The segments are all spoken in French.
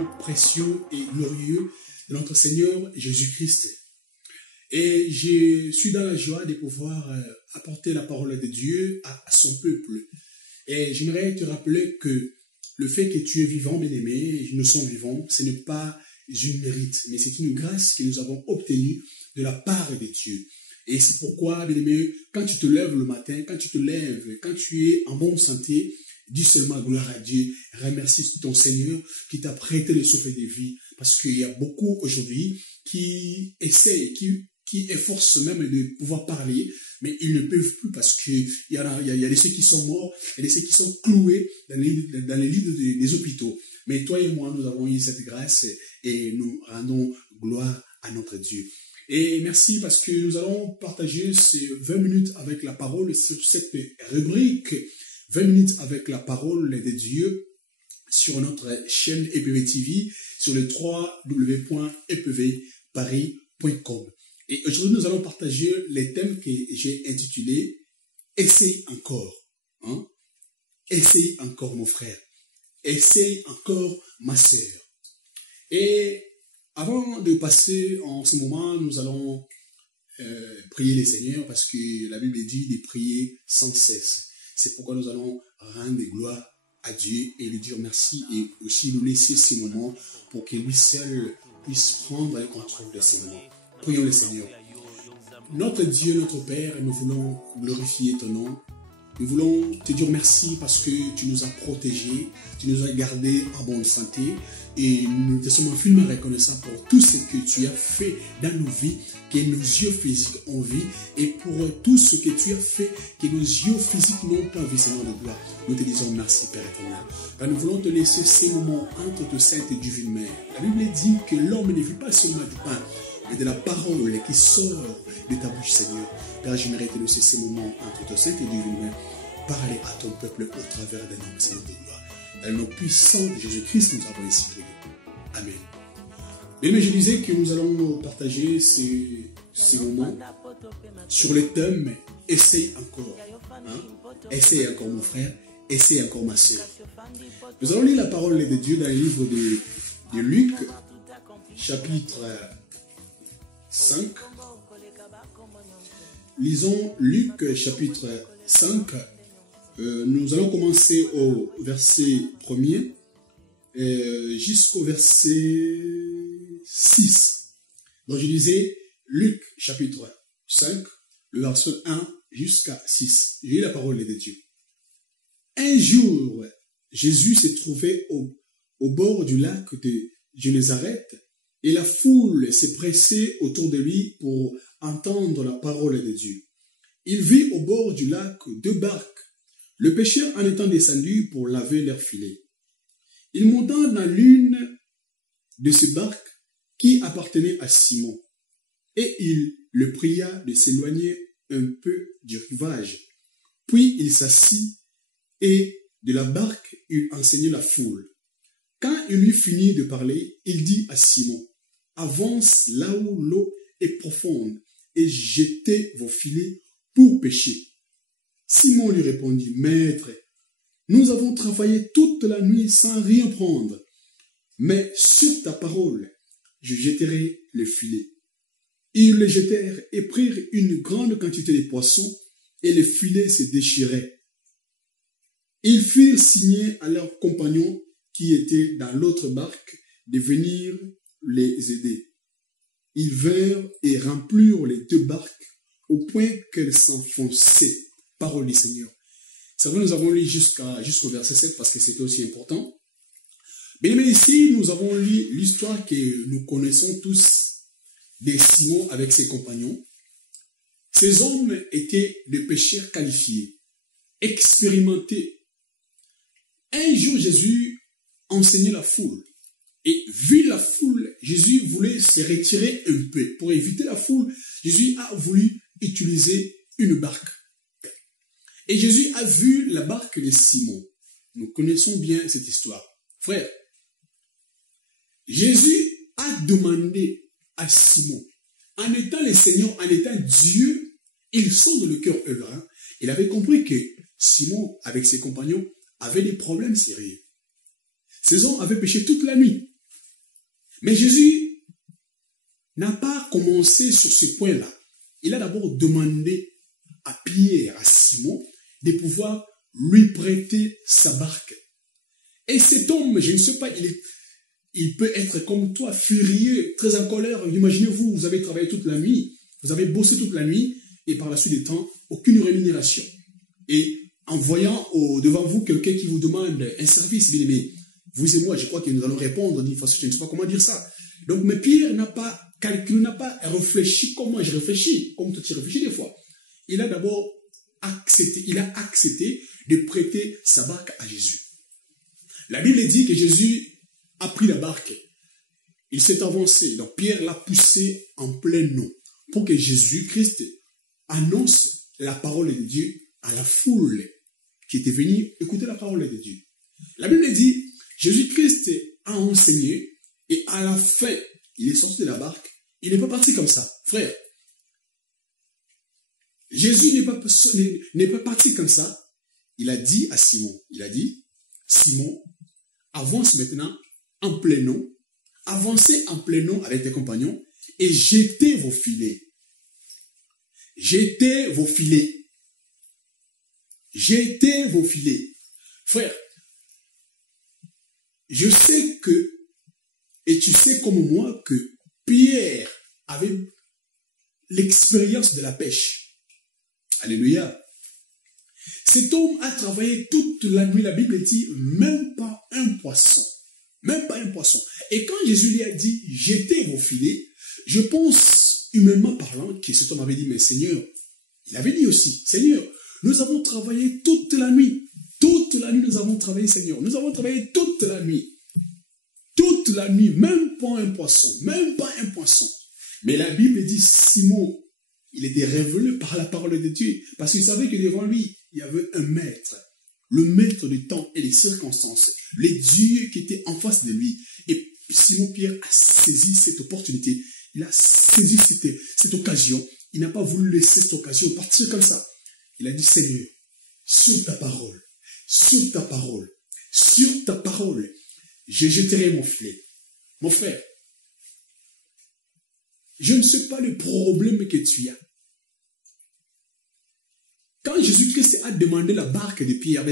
nom précieux et glorieux de notre Seigneur Jésus-Christ. Et je suis dans la joie de pouvoir apporter la parole de Dieu à son peuple. Et j'aimerais te rappeler que le fait que tu es vivant, bien-aimé, nous sommes vivants, ce n'est pas une mérite, mais c'est une grâce que nous avons obtenue de la part de Dieu. Et c'est pourquoi, bien-aimé, quand tu te lèves le matin, quand tu es en bonne santé, dis seulement gloire à Dieu, remercie ton Seigneur qui t'a prêté le souffle de vie. Parce qu'il y a beaucoup aujourd'hui qui essayent, qui efforcent même de pouvoir parler, mais ils ne peuvent plus parce qu'il y a de ceux qui sont morts, et de ceux qui sont cloués dans les lits des hôpitaux. Mais toi et moi, nous avons eu cette grâce et nous rendons gloire à notre Dieu. Et merci parce que nous allons partager ces 20 minutes avec la parole sur cette rubrique, 20 minutes avec la parole de Dieu sur notre chaîne EPV TV, sur le www.epvparis.com. Et aujourd'hui, nous allons partager les thèmes que j'ai intitulés « Essaye encore hein? ». Essaye encore, mon frère. Essaye encore, ma sœur. Et avant de passer en ce moment, nous allons prier le Seigneur parce que la Bible dit de prier sans cesse. C'est pourquoi nous allons rendre gloire à Dieu et lui dire merci et aussi nous laisser ces moments pour que lui seul puisse prendre le contrôle de ces moments. Prions le Seigneur. Notre Dieu, notre Père, nous voulons glorifier ton nom. Nous voulons te dire merci parce que tu nous as protégés, tu nous as gardés en bonne santé et nous te sommes infiniment reconnaissants pour tout ce que tu as fait dans nos vies, que nos yeux physiques ont vu et pour tout ce que tu as fait, que nos yeux physiques n'ont pas vu, Seigneur de gloire. Nous te disons merci, Père éternel. Car nous voulons te laisser ces moments entre tes saintes et divines mains. La Bible dit que l'homme ne vit pas seulement du pain, mais de la parole qui sort de ta bouche, Seigneur. Père, j'aimerais te laisser ces moments entre tes saintes et divines mains. Parler à ton peuple au travers d'un homme, Seigneur de gloire. Dans le nom puissant de Jésus-Christ, nous avons ainsi prié. Amen. Mais je disais que nous allons partager ces moments sur le thème « Essaye encore hein? ». Essaye encore, mon frère. Essaye encore, ma soeur. Nous allons lire la parole de Dieu dans le livre de Luc, chapitre 5. Lisons Luc, chapitre 5. Nous allons commencer au verset 1er jusqu'au verset 6. Donc je disais Luc chapitre 5, le verset 1 jusqu'à 6. J'ai lu la parole de Dieu. Un jour, Jésus s'est trouvé au bord du lac de Génézareth et la foule s'est pressée autour de lui pour entendre la parole de Dieu. Il vit au bord du lac 2 barques. Le pêcheur en étant descendu pour laver leurs filets. Il monta dans l'une de ces barques qui appartenait à Simon, et il le pria de s'éloigner un peu du rivage. Puis il s'assit, et de la barque il enseignait la foule. Quand il eut fini de parler, il dit à Simon, « Avance là où l'eau est profonde, et jetez vos filets pour pêcher. » Simon lui répondit, « Maître, nous avons travaillé toute la nuit sans rien prendre, mais sur ta parole, je jetterai le filet. » Ils le jetèrent et prirent une grande quantité de poissons, et le filet se déchirait. Ils firent signer à leurs compagnons qui étaient dans l'autre barque de venir les aider. Ils vinrent et remplirent les 2 barques au point qu'elles s'enfonçaient. Parole du Seigneur. C'est vrai, nous avons lu jusqu'au verset 7 parce que c'était aussi important. Mais ici, nous avons lu l'histoire que nous connaissons tous de Simon avec ses compagnons. Ces hommes étaient des pêcheurs qualifiés, expérimentés. Un jour, Jésus enseignait la foule. Et vu la foule, Jésus voulait se retirer un peu. Pour éviter la foule, Jésus a voulu utiliser une barque. Et Jésus a vu la barque de Simon. Nous connaissons bien cette histoire. Frère, Jésus a demandé à Simon, en étant le Seigneur, en étant Dieu, il sonde le cœur humain. Il avait compris que Simon, avec ses compagnons, avait des problèmes sérieux. Ces hommes avaient péché toute la nuit. Mais Jésus n'a pas commencé sur ce point-là. Il a d'abord demandé à Pierre, à Simon, de pouvoir lui prêter sa barque. Et cet homme, je ne sais pas, il peut être comme toi, furieux, très en colère. Imaginez-vous, vous avez travaillé toute la nuit, vous avez bossé toute la nuit, et par la suite des temps, aucune rémunération. Et en voyant devant vous quelqu'un qui vous demande un service, bien aimé, vous et moi, je crois que nous allons répondre d'une façon, je ne sais pas comment dire ça. Donc, mais Pierre n'a pas calculé, n'a pas réfléchi comme moi je réfléchis, comme toi tu réfléchis des fois. Il a d'abord accepté, de prêter sa barque à Jésus. La Bible dit que Jésus a pris la barque. Il s'est avancé. Donc Pierre l'a poussé en plein nom pour que Jésus-Christ annonce la parole de Dieu à la foule qui était venue écouter la parole de Dieu. La Bible dit, Jésus-Christ a enseigné et à la fin, il est sorti de la barque. Il n'est pas parti comme ça. Frère, Jésus n'est pas parti comme ça. Il a dit à Simon, Simon, avance maintenant en plein nom, avancez en plein nom avec tes compagnons et jetez vos filets. Jetez vos filets. Jetez vos filets. Frère, je sais que, et tu sais comme moi que Pierre avait l'expérience de la pêche. Alléluia. Cet homme a travaillé toute la nuit, la Bible dit, même pas un poisson. Même pas un poisson. Et quand Jésus lui a dit, jetez vos filets, je pense, humainement parlant, que cet homme avait dit, mais Seigneur, il avait dit aussi, Seigneur, nous avons travaillé toute la nuit. Toute la nuit, nous avons travaillé, Seigneur. Nous avons travaillé toute la nuit. Toute la nuit, même pas un poisson. Même pas un poisson. Mais la Bible dit, Simon, il était révélé par la parole de Dieu. Parce qu'il savait que devant lui, il y avait un maître. Le maître du temps et des circonstances. Les dieux qui étaient en face de lui. Et Simon-Pierre a saisi cette opportunité. Il a saisi cette occasion. Il n'a pas voulu laisser cette occasion partir comme ça. Il a dit, Seigneur, sur ta parole, sur ta parole, sur ta parole, je jetterai mon filet. Mon frère, je ne sais pas le problème que tu as. Quand Jésus-Christ a demandé la barque de Pierre,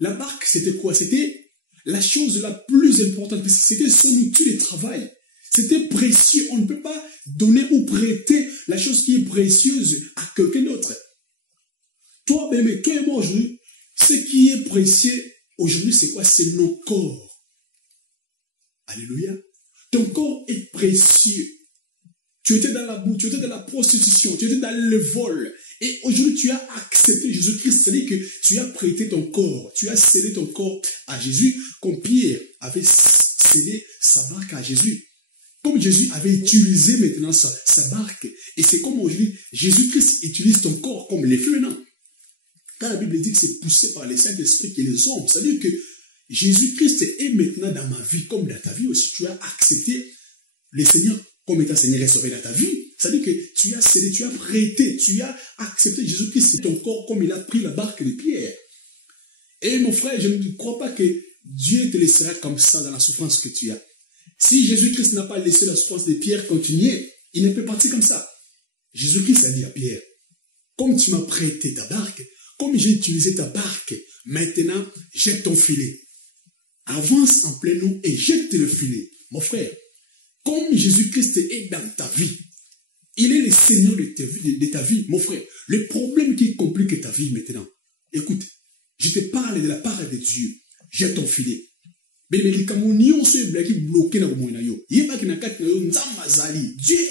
la barque c'était quoi? C'était la chose la plus importante, parce que c'était son outil de travail. C'était précieux. On ne peut pas donner ou prêter la chose qui est précieuse à quelqu'un d'autre. Toi, toi et moi aujourd'hui, ce qui est précieux aujourd'hui, c'est quoi? C'est nos corps. Alléluia. Ton corps est précieux. Tu étais dans la boue, tu étais dans la prostitution, tu étais dans le vol. Et aujourd'hui, tu as accepté Jésus-Christ. C'est-à-dire que tu as prêté ton corps. Tu as scellé ton corps à Jésus, comme Pierre avait scellé sa barque à Jésus. Comme Jésus avait utilisé maintenant sa barque. Et c'est comme aujourd'hui, Jésus-Christ utilise ton corps comme les feux maintenant. Quand la Bible dit que c'est poussé par les Saint-Esprit et les hommes, c'est-à-dire que Jésus-Christ est maintenant dans ma vie comme dans ta vie aussi. Tu as accepté le Seigneur comme étant Seigneur et Sauveur dans ta vie. C'est-à-dire que tu as cédé, tu as prêté, tu as accepté Jésus-Christ, c'est ton corps comme il a pris la barque de Pierre. Et mon frère, je ne crois pas que Dieu te laissera comme ça dans la souffrance que tu as. Si Jésus-Christ n'a pas laissé la souffrance de Pierre continuer, il ne peut partir comme ça. Jésus-Christ a dit à Pierre, comme tu m'as prêté ta barque, comme j'ai utilisé ta barque, maintenant, jette ton filet. Avance en plein nom et jette le filet. Mon frère, comme Jésus-Christ est dans ta vie, il est le Seigneur de ta vie, mon frère. Le problème qui complique ta vie maintenant, écoute, je te parle de la part de Dieu. Jette ton filet. Dieu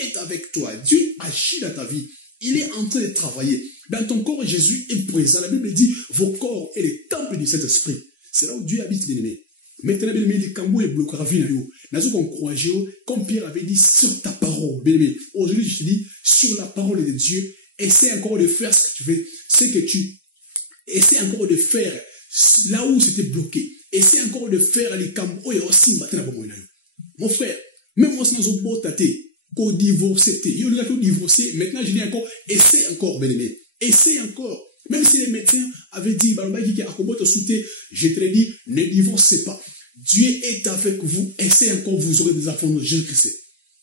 est avec toi. Dieu agit dans ta vie. Il est en train de travailler. Dans ton corps, Jésus est présent. La Bible dit, vos corps est le temple du Saint-Esprit. C'est là où Dieu habite, bien-aimé. Maintenant, bien-aimé, le cambo est bloqué à la vie. Nous qu'on croit, comme Pierre avait dit, sur ta parole. Bien-aimé, aujourd'hui, je te dis, sur la parole de Dieu, essaie encore de faire ce que tu fais, ce que tu essaie encore de faire là où c'était bloqué. Essaie encore de faire les cambo et aussi maintenant. Mon frère, même moi, c'est dans un beau tâté. Qu'on divorcé, divorcé. Maintenant, je dis encore, essaie encore, bien-aimé. Essaie encore. Même si les médecins avaient dit, je te dit, ne divorcez pas. Dieu est avec vous. Essayez encore, vous aurez des enfants au nom de Jésus-Christ.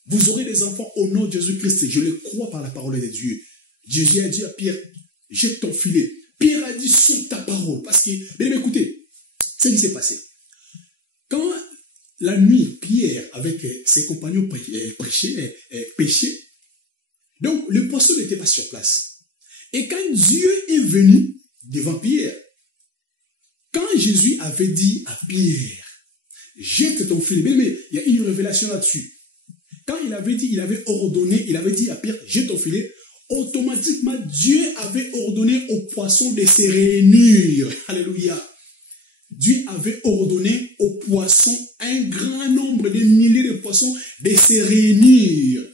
Vous aurez des enfants au nom de Jésus-Christ. Je le crois par la parole de Dieu. Jésus a dit à Pierre, jette ton filet. Pierre a dit, sur ta parole. Parce que, mais écoutez, c'est ce qui s'est passé. Quand la nuit, Pierre, avec ses compagnons pêchaient, donc le poisson n'était pas sur place. Et quand Dieu est venu devant Pierre, quand Jésus avait dit à Pierre, jette ton filet, mais il y a une révélation là-dessus. Quand il avait dit, il avait ordonné, il avait dit à Pierre, jette ton filet, automatiquement Dieu avait ordonné aux poissons de se réunir. Alléluia. Dieu avait ordonné aux poissons, un grand nombre de milliers de poissons, de se réunir.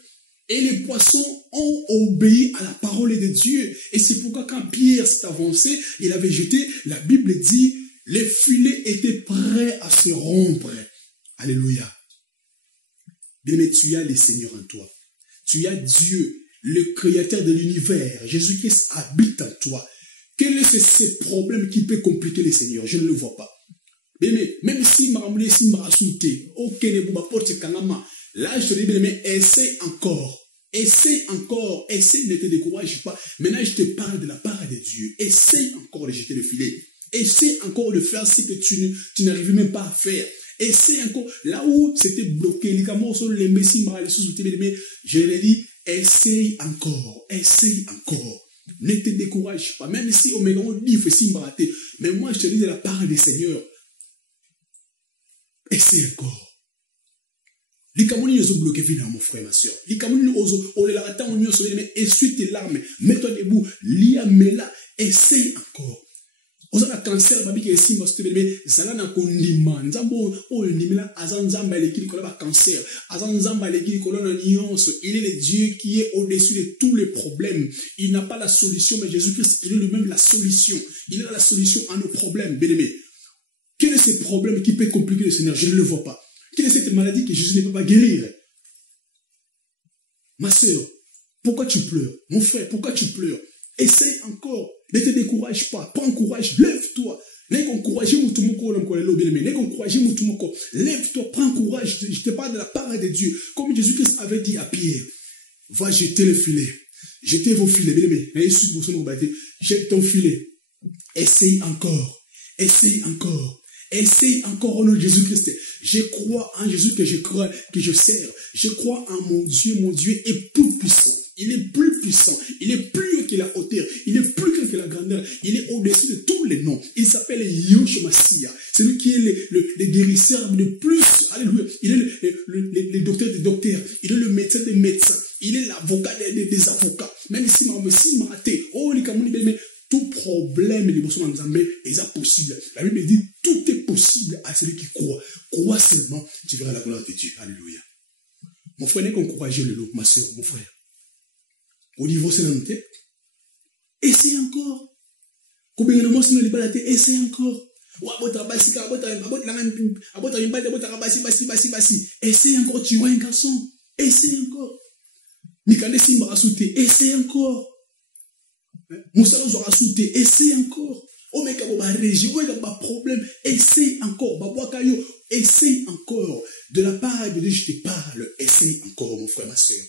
Et les poissons ont obéi à la parole de Dieu. Et c'est pourquoi quand Pierre s'est avancé, il avait jeté, la Bible dit, les filets étaient prêts à se rompre. Alléluia. Bien, tu as le Seigneur en toi. Tu as Dieu, le créateur de l'univers. Jésus-Christ habite en toi. Quel est ce problème qui peut compliquer le Seigneur? Je ne le vois pas. Mais même si Maramoué, si Marasouté, ok, ne vous porte kanama. Là, je te dis, mais essaie encore. Essaie encore. Essaie, ne te décourage pas. Maintenant, je te parle de la part de Dieu. Essaie encore de jeter le filet. Essaie encore de faire ce que tu n'arrives même pas à faire. Essaie encore. Là où c'était bloqué, je l'ai dit, essaye encore. Essaye encore. Ne te décourage pas. Même si on dit mais moi je te dis de la part du Seigneur. Essaye encore. Les Camerounais ont bloqué mon frère, ma soeur. Les Camerounais ont essuie tes larmes. Mets-toi debout. Liamela. Essaye encore. On a cancer, babi qui est si mais ça n'a qu'on lima. Nzambo, oh, limela, azanzamba, l'équipe, cancer. Azanzamba, l'équipe, il est le Dieu qui est au-dessus de tous les problèmes. Il n'a pas la solution, mais Jésus-Christ, il est lui-même la solution. Il est la solution à nos problèmes, bien-aimé. Quel est ce problème qui peut compliquer le Seigneur? Je ne le vois pas. Quelle est cette maladie que Jésus ne peut pas guérir? Ma soeur, pourquoi tu pleures? Mon frère, pourquoi tu pleures? Essaye encore. Ne te décourage pas. Prends courage. Lève-toi. Lève-toi. Prends courage. Je te parle de la part de Dieu. Comme Jésus-Christ avait dit à Pierre, va jeter le filet. Jetez vos filets. Jette ton filet. Essaye encore. Essaye encore. Essaye encore au nom de Jésus-Christ. Je crois en Jésus que je sers. Je crois en mon Dieu. Mon Dieu est plus puissant. Il est plus puissant. Il est plus haut que la hauteur. Il est plus grand que la grandeur. Il est au-dessus de tous les noms. Il s'appelle Yoshua Massia. C'est lui qui est le guérisseur de plus. Alléluia. Il est le docteur des docteurs. Il est le médecin des médecins. Il est l'avocat des avocats. Même si m'a raté. Oh, les Camerounais, tout problème est possible. La Bible dit tout est possible à celui qui croit. Crois seulement, tu verras la gloire de Dieu. Alléluia. Mon frère, n'est qu'encourager le loup, ma soeur, mon frère. Au niveau c'est dans tête. Essaye encore. Essaye encore. Essaye encore, tu vois un garçon. Essaye encore. Essaye encore. Moussa nous aura sauté. Essaye encore. Oh, mais quand on problème, essaye encore. Essaye encore. De la part de Dieu, je te parle. Essaye encore, mon frère, ma soeur.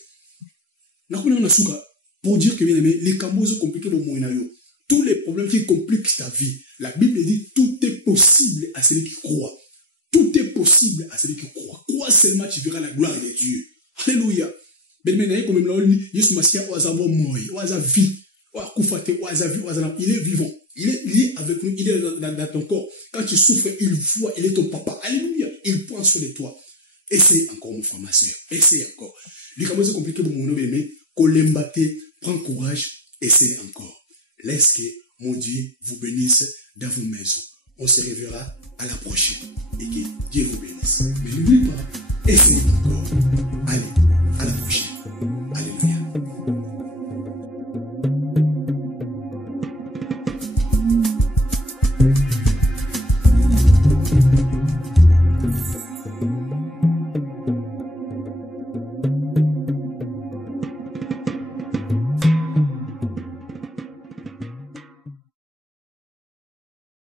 Pour dire que bien aimé, les Cambos sont compliqués pour moi. Tous les problèmes qui compliquent ta vie, la Bible dit tout est possible à celui qui croit. Tout est possible à celui qui croit. Crois seulement, tu verras la gloire de Dieu. Alléluia. Il est vivant. Il est lié avec nous. Il est dans ton corps. Quand tu souffres, il voit. Il est ton papa. Alléluia. Il prend soin de toi. Essaye encore, mon frère, ma soeur. Essaye encore. Les Cambos sont compliqués pour mon nom, mais prends courage. Essaye encore. Laisse que mon Dieu vous bénisse dans vos maisons. On se reverra à la prochaine. Et que Dieu vous bénisse. Mais n'oubliez pas, essayez.